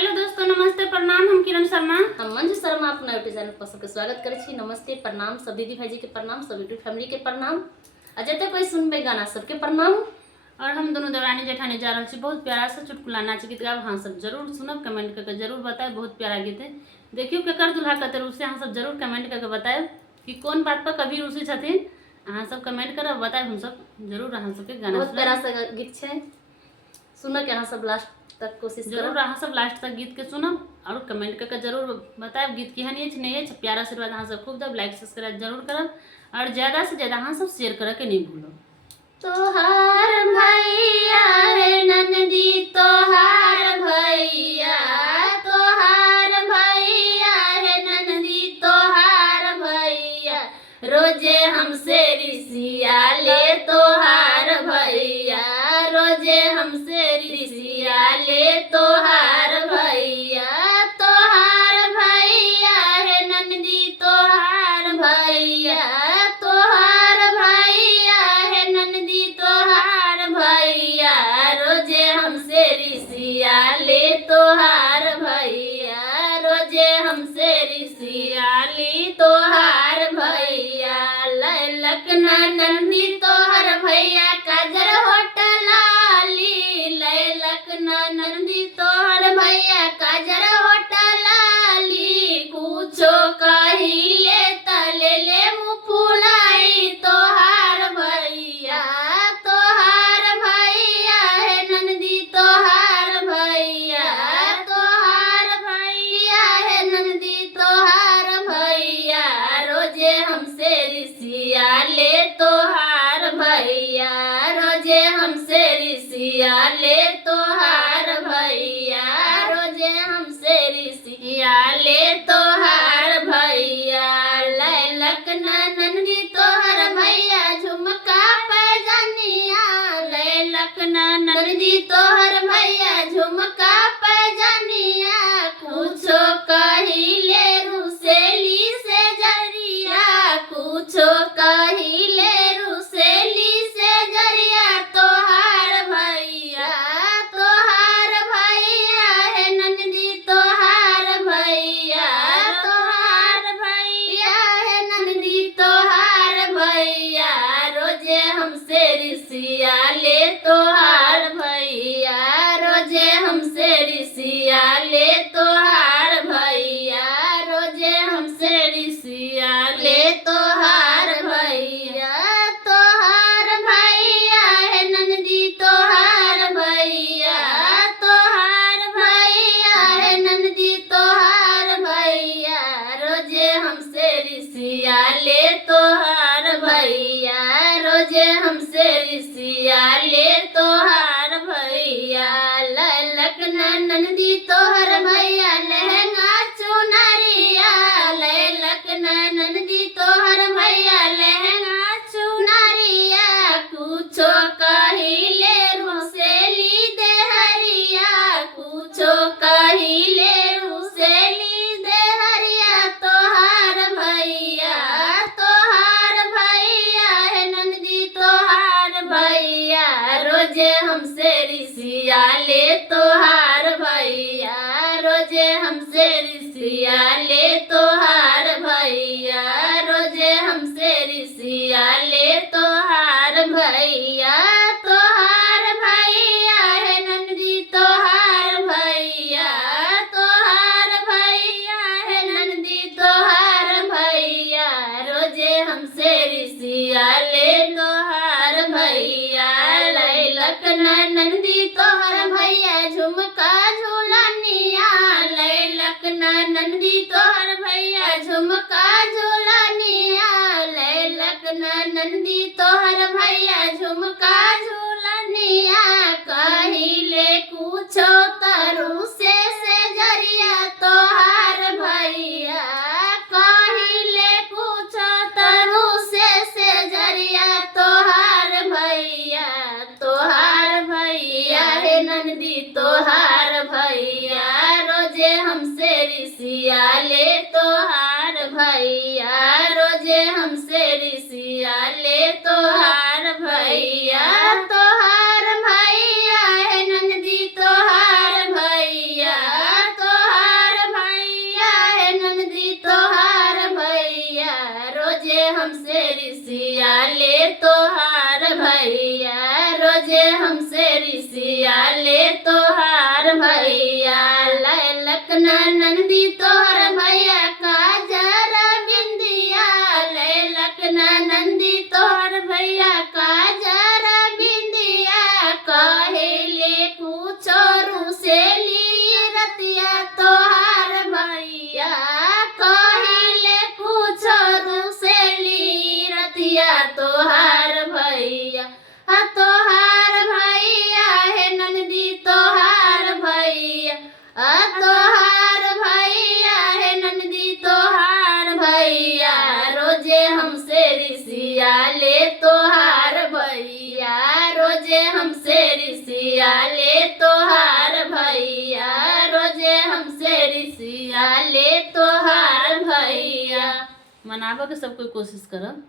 Hello दोस्तों, नमस्ते प्रणाम। हम किरण शर्मा, हम मंजू शर्मा अपना यूट्यूब चैनल पर सबके स्वागत करे छी। नमस्ते प्रणाम सब दीदी भाई के प्रणाम, सब यूट्यूब फैमिली के प्रणाम। अजय कोई सुनबे गाना सबके प्रणाम। और हम दोनों देवरानी जेठानी जा रहे छी बहुत प्यारा सा चुटकुला नाच गीत गाब। हाँ सब जरूर सुनब, कमेंट करके जरूर बताए। बहुत प्यारा गीत है। देखियो केकर दुल्हा कते रूसे, हाँ सब जरूर कमेंट करके बताए कि कौन बात पर कभी रूसी छथिन। हाँ सब कमेंट करब, बताए। हम सब जरूर अहाँ सबके गाना बहुत प्यारा सा गीत छे, सुनऽ के अहाँ सब लास्ट तक कोशिश जरूर। अहाँ सब लास्ट तक गीत के सुनब और कमेंट करके जरूर बताएब गीत केहन अछि नहीं अछि। प्यारा आशीर्वाद अहाँ सब खूब दब, लाइक सब्सक्राइब जरूर करब और ज्यादा से ज्यादा अहाँ सब शेयर करे के नहीं भूलब। तोहार भैया है नंदी, तोहार भैया, तोहार भैया है नंदी, तोहार भैया रोजे हमसे रिसिया ले। तोहार भैया रोजे हमसे रिसिया ले। तोहार भैया, तोहार भैया है नंदी, तोहार भैया, तोहार भैया है नंदी, तोहार भैया रोजे हमसे रिसिया ले। तोहार भैया रोजे हमसे रिसिया ले। तोहार भैया लैलक नंदी, तोहार भैया काजर होटल ली। लैलक नंदी, तोहार भैया काजर होटल ली। कुछो कहिले तले ले मुँह फुलाई। तोहार भैया, तोहार भैया है नंदी, तोहार भैया, तोहार भैया है नंदी, तोहार भैया रोजे हमसे रिसिया ले। तोहार भैया रोजे हमसे रिसिया ले। तोहार भैया रोजे हमसे रिसिया ले। तोहार भैया लैलक नंदी, तोहार भैया झुमका पैजनिया। लैलक नंदी, तोहार भैया झुमका पैजनिया। कुछो कहिले रुसेली से जरिया, कुछो कहिले रुसेली से जरिया। तोहार भैया, तोहार भैया है नंदी, तोहार भैया, तोहार भैया है नंदी, तोहार भैया रोजे हमसे रिसिया ले। तोहार भैया रोजे हमसे रिसिया ले। तोहार भैया रोजे हमसे रिसिया ले। तोहार भैया, तोहार भैया है नंदी, तोहार भैया, तोहार भैया है नंदी, तोहार भैया रोजे हमसे रिसिया ले। तोहार भैया रोजे हमसे रिसिया ले। तोहार भैया लैलक नंदी, तोहार भैया लहंगा चुनरिया। लैलक नंदी, तोहार भैया लहंगा चुनरिया। कुछो कहिले रुसेली देहरिया, कुछो कहिले रुसेली देहरिया। तोहार भैया, तोहार भैया है नंदी, तोहार भैया रोजे हमसे रिसिया ले। तोहार भैया रोजे हमसे रिसिया ले। तोहार भैया रोजे हमसे रिसिया ले। तोहार भैया, तोहार भैया है नंदी, तोहार भैया, तोहार भैया है नंदी, तोहार भैया रोजे हमसे रिसिया ले। तोहार भैया लैलक नंदी, तोहार भैया झुमका झूलनिया। लैलक नंदी, तोहार भैया झुमका झूलनिया। लैलक नंदी, तोहार भैया झुमका झूलनिया। कहिले कुछो तरू से जरिया। तोहार भैया कहिले कुछो तरू से जरिया। तोहार भैया, तोहार भैया है नंदी, तोहार भैया रोजे हमसे रिसिया ले। तोहार भैया रोजे हमसे रिसिया ले। तोहार भैया, तोहार भैया है नंदी, तोहार नंदी तोहर भैया काजर बिंदिया लैलक नंदी तोहर भैया काजर बिंदिया कहेले पूछो रुसेली रतिया तोहार भैया कहेले पूछो रुसेली रतिया तोहार भैया तोहार भैया है नंदी तोहार भैया तोहार भैया है नंदी तोहार भैया रोजे हमसे रिसिया ले तोहार भैया रोजे हमसे रिसिया ले तोहार भैया रोजे हमसे रिसिया ले तोहार भैया। मनाबे के सब कोई कोशिश करब।